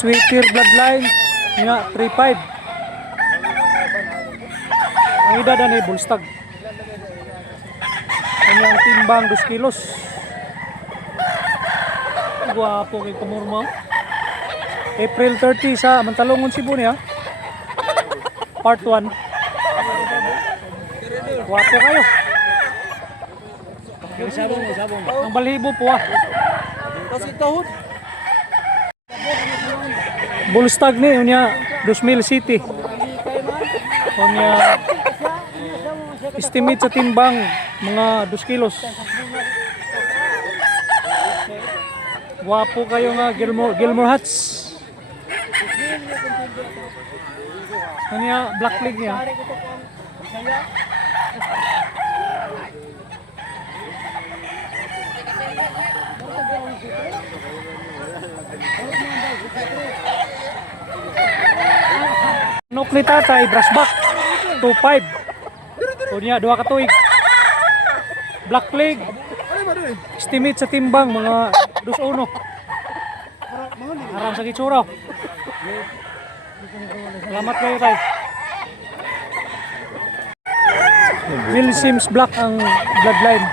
Sweeter bloodline nga 3.5. Ang edad ani Bullstag. Kanyang timbang 2 kilos. Guwapo kay kumurma. April 30 sa Mantalongon, Cebu niya. Part 1. Guwapo kayo. Sabong. Ang balibo po ah. Kasi tahod. Bullstag ni unya 2000 city. Unya estimate sa timbang mga 2 kilos. Guwapo kayo nga Gilmore Hats. Unya black leg niya. Nok ni tatay brushback 2.5. Unya 2 ka tuig. Black leg. Estimate sa timbang mga 2.1. Harang sa gitsura. Salamat kayo tay. Will Sims Black ang bloodline.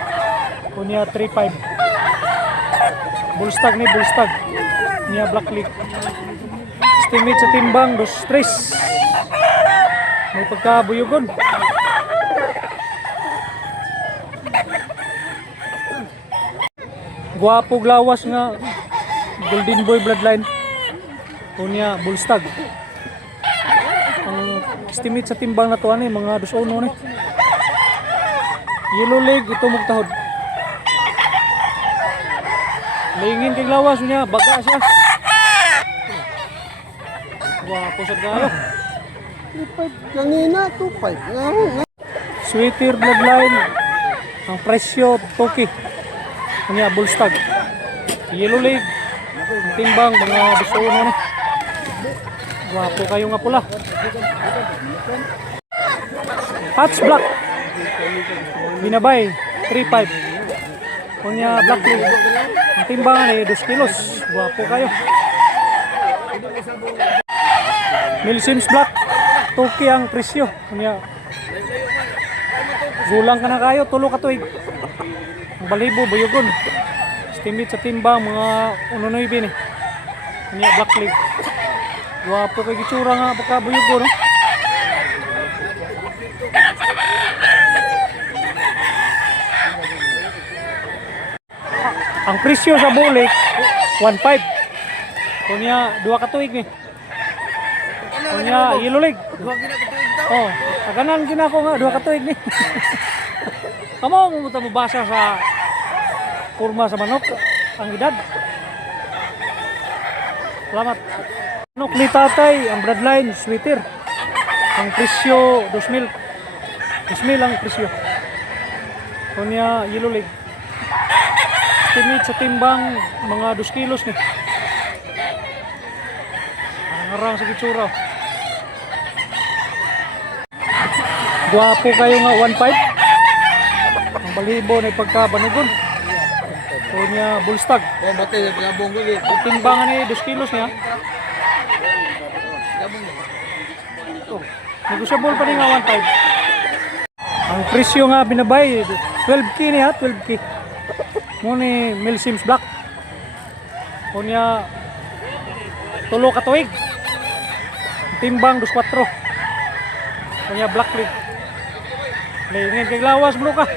Unya 3.5. Bullstag ni Bullstag. Unya black leg. Estimate sa timbang 2.3. May pagkabuyugon. Guwapog lawas nga Golden Boy bloodline. Unya Bullstag. Ang estimate sa timbang na to ani mga 2.1 ni. Yellow leg ito mugtahod. Lingin kay lawas niya, baga siya. Guwapo sad kayo. 3.5 kanina, 2.5. Sweeter bloodline. Ang presyo Toki. Unya Bullstag. Yellow leg. Ang timbang mga 2.1 ni. Guwapo kayo nga pula. Hats Black. Binabay 3.5. Unya black leg. Ang timbang ni 2 kilos. Guwapo kayo. Milsims Black. Toki ang presyo. Unya gulang ka na kayo, tulo ka tuig. Ang balibo, buyugon. Estimate sa timbang mga 1.9 ni. Unya black leg. Guwapo kay gitsura nga baka buyugon, no? Ang presyo sa bulik 1.5. Kunya 2 ka tuig ni. Kunya yellow leg. Oh, kaganan gina ko nga 2 ka tuig ni. Kamo mo mabasa sa kurma sa manok ang edad. Salamat. Manok ni tatay ang bloodline sweeter. Ang presyo 2,000. 2,000 ang presyo. Kunya yellow leg. Estimate sa timbang mga 2 kilos ni. Harang sa gitsura. Guwapo kayo nga 1.5. Ang balibo na pagkabanugon. Kunya Bullstag. Oh, mati labong ko di. Timbangan ni 2 kilos niya. Oh, negosyable pa rin nga 1.5. Ang presyo nga binabay 12K niya, 12K. Muni Milsims Black. Kunya tulo ka tuig. Timbang 2.4. Kunya black leg. Lingin kay lawas bro ka.